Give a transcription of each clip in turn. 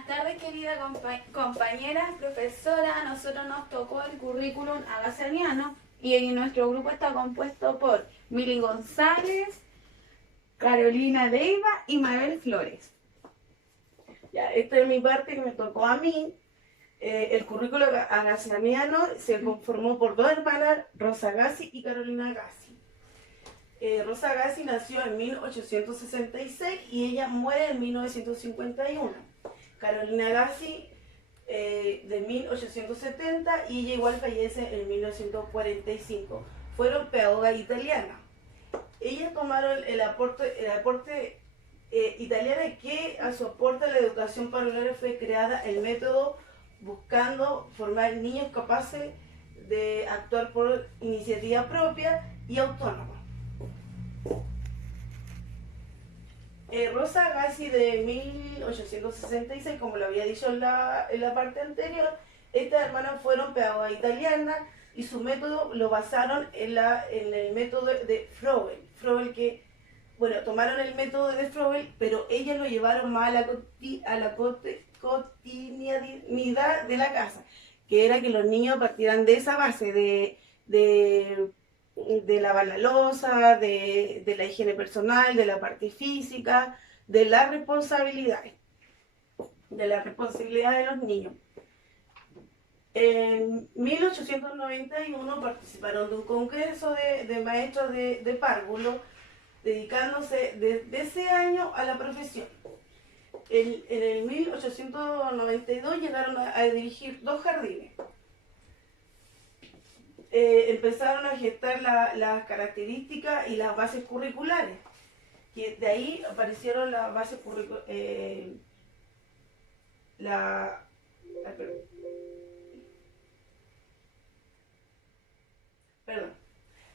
Buenas tardes, querida compañera, profesora. A nosotros nos tocó el currículum agazaniano y nuestro grupo está compuesto por Mili González, Carolina Leiva y Mabel Flores. Ya, esta es mi parte que me tocó a mí. El currículo agazaniano se conformó por dos hermanas, Rosa Gassi y Carolina Gassi. Rosa Gassi nació en 1866 y ella muere en 1951. Carolina Gassi de 1870 y ella igual fallece en 1945. Fueron pedagogas italianas. Ellas tomaron el aporte italiano que a su aporte a la educación parvularia fue creada el método buscando formar niños capaces de actuar por iniciativa propia y autónoma. Rosa Gassi de 1866, como lo había dicho en la parte anterior, estas hermanas fueron pedagogas italianas y su método lo basaron en el método de Froebel. Froebel que, bueno, tomaron el método de Froebel, pero ellas lo llevaron más a la cotidianidad de la casa, que era que los niños partieran de esa base de lavar la loza, de la higiene personal, de la parte física, de las responsabilidades de los niños. En 1891 participaron de un congreso de maestros de párvulo, dedicándose desde ese año a la profesión. En el 1892 llegaron a dirigir 2 jardines. Empezaron a gestar las características y las bases curriculares, que de ahí aparecieron las bases curriculares,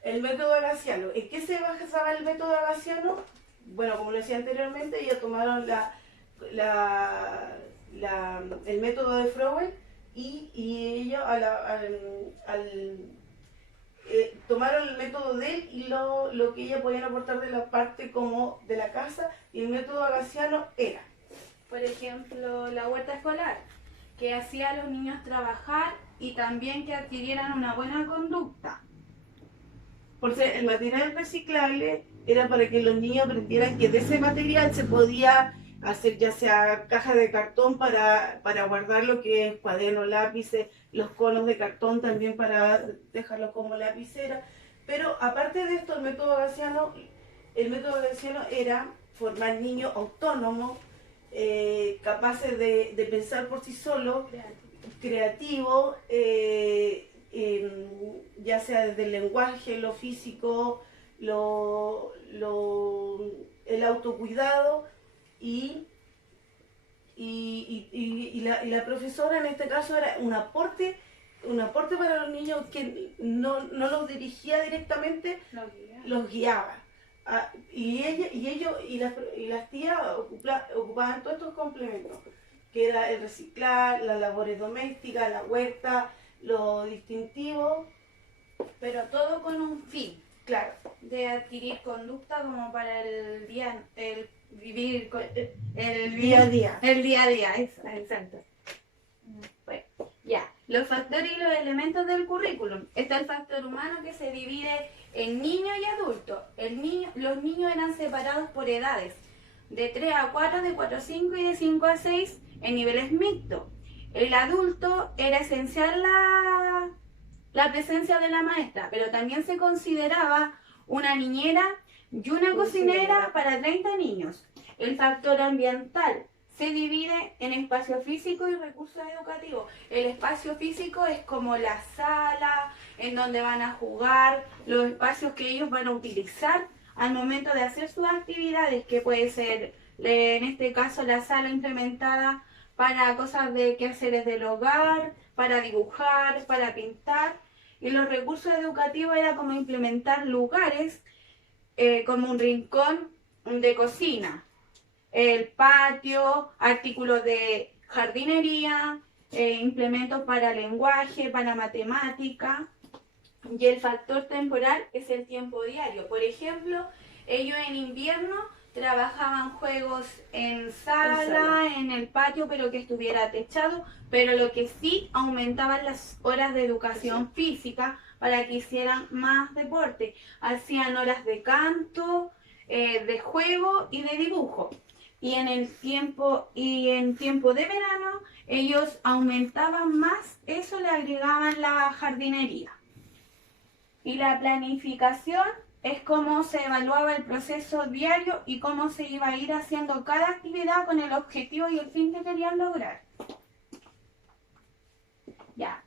el método agazziano. ¿En qué se basaba el método agazziano? Bueno, como lo decía anteriormente, ellos tomaron el método de Froebel y ellos tomaron el método de él y lo que ellas podían aportar de la parte como de la casa, y el método agazziano era, Por ejemplo, la huerta escolar, que hacía a los niños trabajar y también que adquirieran una buena conducta. por ser el material reciclable, era para que los niños aprendieran que de ese material se podía hacer ya sea cajas de cartón para guardar lo que es cuadernos, lápices, los conos de cartón también para dejarlos como lapicera. Pero aparte de esto, el método agazziano era formar niños autónomos, capaces de pensar por sí solos, creativos, ya sea desde el lenguaje, lo físico, el autocuidado, y la profesora en este caso era un aporte para los niños que no los dirigía directamente, los guiaba. Y las tías ocupaban todos estos complementos, que era el reciclar, las labores domésticas, la huerta, lo distintivo. Pero todo con un fin, Claro, de adquirir conducta como para el día, el vivir, el día a día. El día a día, eso, exacto. Bueno, ya, los factores y los elementos del currículum. Está el factor humano, que se divide en niños y adultos. Los niños eran separados por edades, de 3 a 4, de 4 a 5 y de 5 a 6 en niveles mixtos. El adulto era esencial la presencia de la maestra, pero también se consideraba una niñera y una cocinera para 30 niños. El factor ambiental se divide en espacio físico y recursos educativos. El espacio físico es como la sala, en donde van a jugar, los espacios que ellos van a utilizar al momento de hacer sus actividades, que puede ser, en este caso, la sala implementada para cosas de quehaceres del hogar, para dibujar, para pintar. Y los recursos educativos era como implementar lugares como un rincón de cocina, el patio, artículos de jardinería, implementos para lenguaje, para matemática. Y el factor temporal es el tiempo diario. Por ejemplo, ellos en invierno trabajaban juegos en sala, en el patio, pero que estuviera techado, pero lo que sí aumentaban las horas de educación física para que hicieran más deporte. Hacían horas de canto, de juego y de dibujo. Y en tiempo de verano ellos aumentaban más, eso le agregaban la jardinería. Y la planificación es cómo se evaluaba el proceso diario y cómo se iba a ir haciendo cada actividad con el objetivo y el fin que querían lograr. Ya.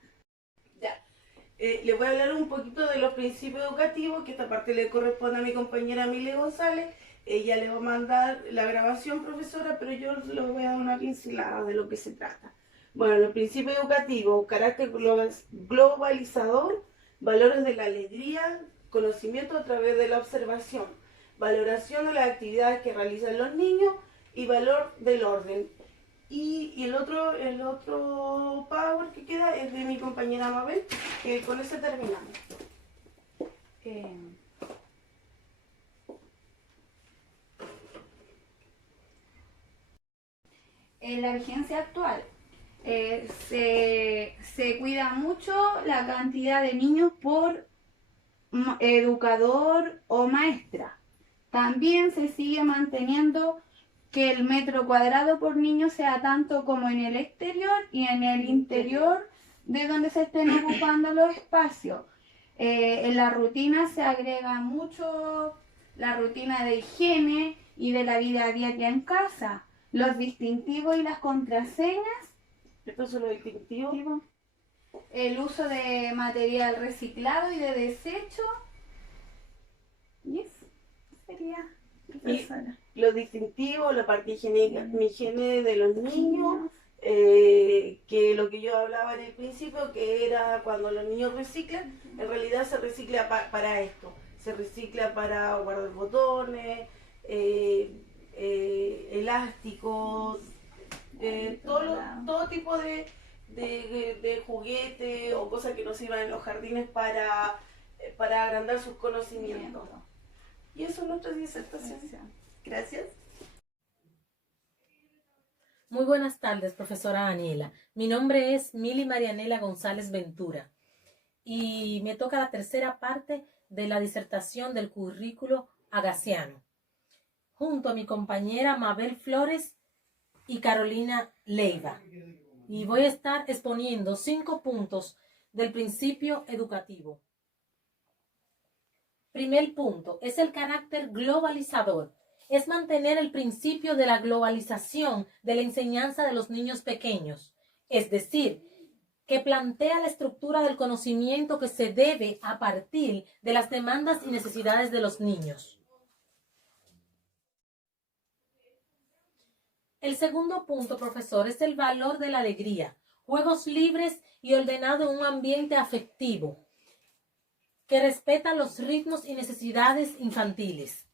Les voy a hablar un poquito de los principios educativos, que esta parte le corresponde a mi compañera Mile González. Ella le va a mandar la grabación, profesora, pero yo le voy a dar una pincelada de lo que se trata. Bueno, los principios educativos: carácter globalizador, valores de la alegría, conocimiento a través de la observación, valoración de las actividades que realizan los niños y valor del orden. Y el otro power que queda es de mi compañera Mabel, que con ese terminamos. En la vigencia actual se cuida mucho la cantidad de niños por educador o maestra. También se sigue manteniendo que el metro cuadrado por niño sea tanto como en el exterior y en el interior de donde se estén ocupando los espacios. En la rutina se agrega mucho la rutina de higiene y de la vida diaria en casa, los distintivos y las contraseñas. Estos son los distintivos. El uso de material reciclado y de desecho. Y eso sería. Y los distintivos, la parte higiénica, mi higiene de los niños, que lo que yo hablaba en el principio, que era cuando los niños reciclan, en realidad se recicla para esto. Se recicla para guardar botones, elásticos, todo tipo de juguete o cosas que no se iban en los jardines para agrandar sus conocimientos. Y eso es nuestra disertación. Gracias. Muy buenas tardes, profesora Daniela. Mi nombre es Mili Marianela González Ventura y me toca la tercera parte de la disertación del currículo agasiano, junto a mi compañera Mabel Flores y Carolina Leiva. Y voy a estar exponiendo 5 puntos del principio educativo. Primer punto es el carácter globalizador. Es mantener el principio de la globalización de la enseñanza de los niños pequeños, es decir, que plantea la estructura del conocimiento que se debe a partir de las demandas y necesidades de los niños. El segundo punto, profesor, es el valor de la alegría, juegos libres y ordenado en un ambiente afectivo que respeta los ritmos y necesidades infantiles.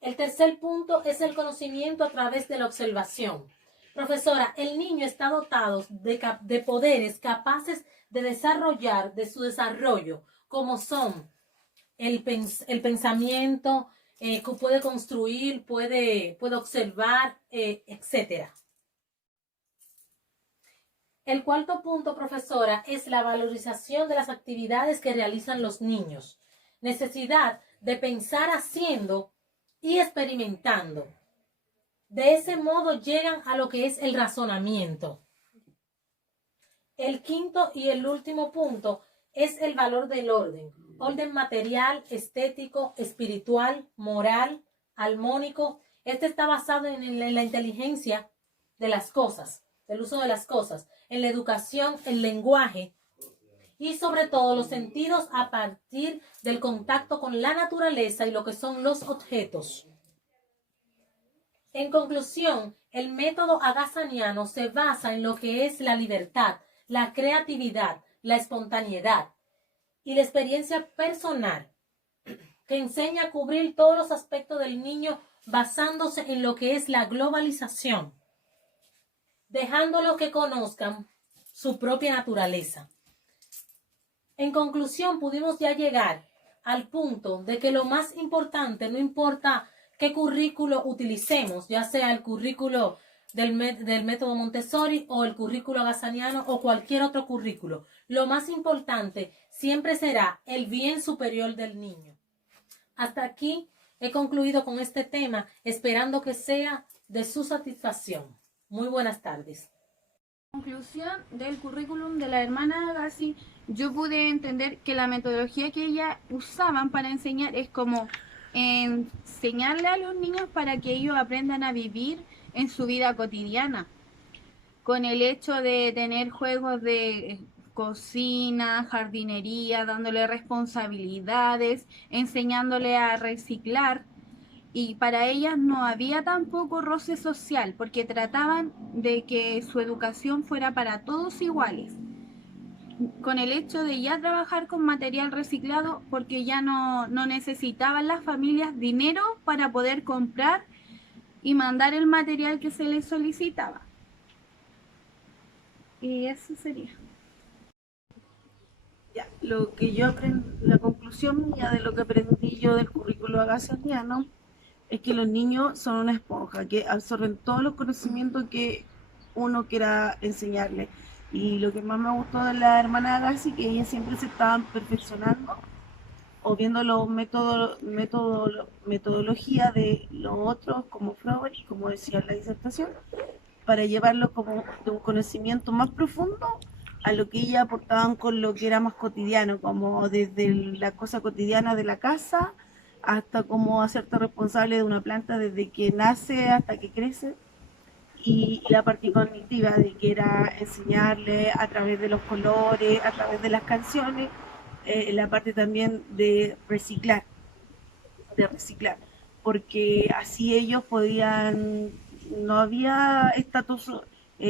El tercer punto es el conocimiento a través de la observación. Profesora, el niño está dotado de poderes capaces de desarrollar, de su desarrollo, como son el pensamiento, que puede construir, puede observar, etc. El cuarto punto, profesora, es la valorización de las actividades que realizan los niños. Necesidad de pensar haciendo y experimentando. De ese modo llegan a lo que es el razonamiento. El quinto y el último punto es el valor del orden. Orden material, estético, espiritual, moral, armónico. Este está basado en la inteligencia de las cosas, del uso de las cosas, en la educación, el lenguaje y sobre todo los sentidos a partir del contacto con la naturaleza y lo que son los objetos. En conclusión, el método agasaniano se basa en lo que es la libertad, la creatividad, la espontaneidad y la experiencia personal, que enseña a cubrir todos los aspectos del niño basándose en lo que es la globalización, dejándolo que conozcan su propia naturaleza. En conclusión, pudimos ya llegar al punto de que lo más importante, no importa qué currículo utilicemos, ya sea el currículo del método Montessori o el currículo agassaniano o cualquier otro currículo, lo más importante siempre será el bien superior del niño. Hasta aquí he concluido con este tema, esperando que sea de su satisfacción. Muy buenas tardes. Conclusión del currículum de la hermana Agassi, yo pude entender que la metodología que ella usaban para enseñar es como enseñarle a los niños para que ellos aprendan a vivir en su vida cotidiana, con el hecho de tener juegos de cocina, jardinería, dándole responsabilidades, enseñándole a reciclar. Y para ellas no había tampoco roce social, porque trataban de que su educación fuera para todos iguales, con el hecho de ya trabajar con material reciclado, porque ya no necesitaban las familias dinero para poder comprar y mandar el material que se les solicitaba. Y eso sería. Ya, lo que yo aprendí, la conclusión mía de lo que aprendí yo del currículo agassaniano es que los niños son una esponja, que absorben todos los conocimientos que uno quiera enseñarles. Y lo que más me gustó de la hermana Agassi, que ellas siempre se estaban perfeccionando o viendo los metodología de los otros, como Frober, como decía en la disertación, para llevarlo como de un conocimiento más profundo a lo que ellas aportaban con lo que era más cotidiano, como desde la cosa cotidiana de la casa hasta cómo hacerte responsable de una planta desde que nace hasta que crece, y la parte cognitiva de que era enseñarle a través de los colores, a través de las canciones, la parte también de reciclar, porque así ellos podían, no había estatus,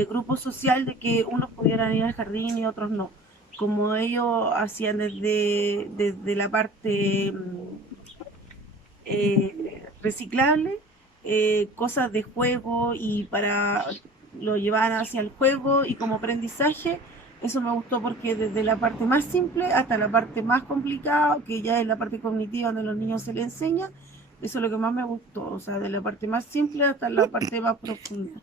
grupo social de que unos pudieran ir al jardín y otros no, como ellos hacían desde la parte reciclable, cosas de juego y para lo llevar hacia el juego y como aprendizaje. Eso me gustó porque desde la parte más simple hasta la parte más complicada, que ya es la parte cognitiva donde a los niños se les enseña, eso es lo que más me gustó, o sea, de la parte más simple hasta la parte más profunda.